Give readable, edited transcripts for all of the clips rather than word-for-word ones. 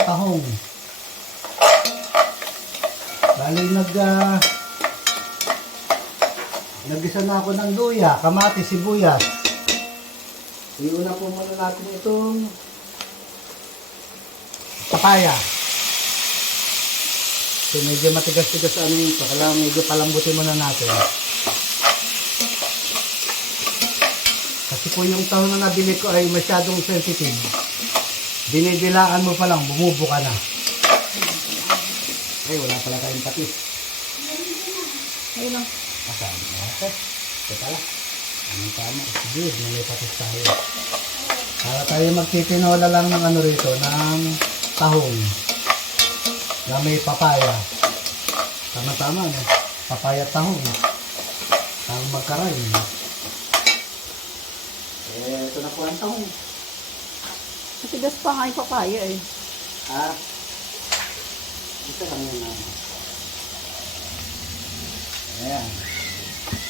ng tahong. Bali nag-isa na ako ng luya, kamatis, sibuyas. Iuna po muna natin itong papaya. So medyo matigas-tigas ano yun ito. Kailangan medyo palambutin muna natin. Kasi po yung tahong na nabili ko ay masyadong sensitive. Dinidilaan mo pa lang, bumubuka na. Ay, wala pala tayong patis. Ayun lang. Asan? Okay. Ito pala. Anong tama? Sige, may patis tayo. Para tayo magtitinola lang ng ano rito, ng tahong. Na may papaya. Tama-tama, no? Papaya at tahong. Ang magkaray. Ito na po ang tahong. Matigas pa nga yung papaya eh. Ah. Ito lang yun na. Ayan.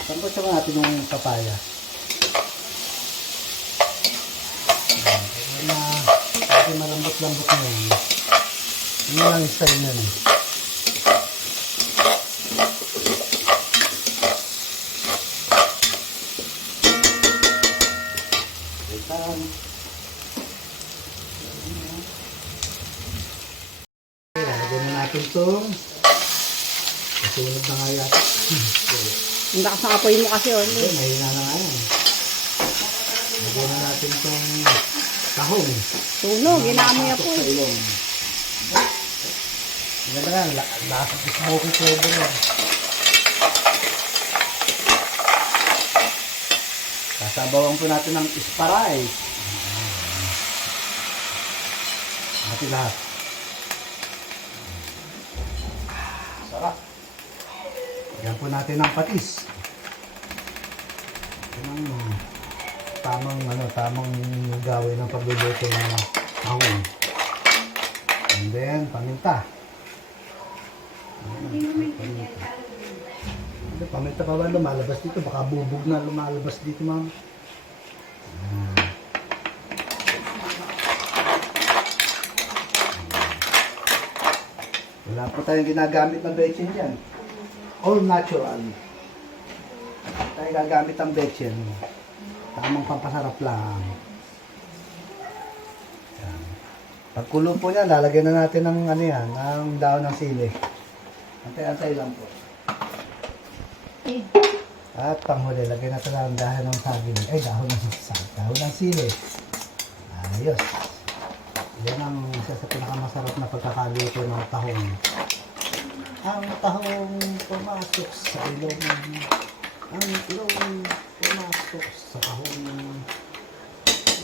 Sambot sa natin yung papaya. Ayan na. Kasi malambot-lambot na yun. Yun lang yung style na yun. Lagyan na natin itong kasunod na nga yata. Ang lakas ng apoy mo kasi oh. Mahina na nga yan. Lagyan na natin itong tahong. Tunog, ginaamoy apoy. Sa ilong. Ganda nga, lakas ng smoky flavor yan. Sasabawan po natin ng isparay. Mati lahat. Sarap. Lagyan po natin ng patis. Yan ang tamang gawin ng pagluluto ng tahong. And then, paminta. Paminta pa ba lumalabas dito? Baka bubog na lumalabas dito, ma'am. Wala po tayong ginagamit na betchin dyan. All natural. Tayo gagamit ang betchin. Tamang pampasarap lang. Yan. Pagkulo po niya, lalagyan na natin ng ano yan, ng dahon ng sili. Antay-antay lang po. At panghuli, lagyan natin ng dahon ng saging. Ay, dahon ng sili. Ayos. Yan ang isa sa pinakamasarap na pagkakaluto ng tahong. Ang tahong pumasok sa ilong. Ang ilong pumasok sa tahong.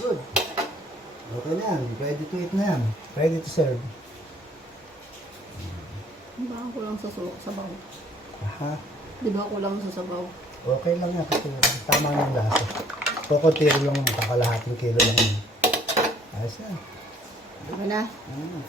Good. Okay na yan. Ready to eat na yan. Ready to serve. Di ba ako lang sa sabaw? Aha. Di ba ako lang sa sabaw? Okay lang yan. Kasi tama ng lasa. Kokotiro lang. Kakalahating kilo lang yan. Ayos na. Diba na? Ano na.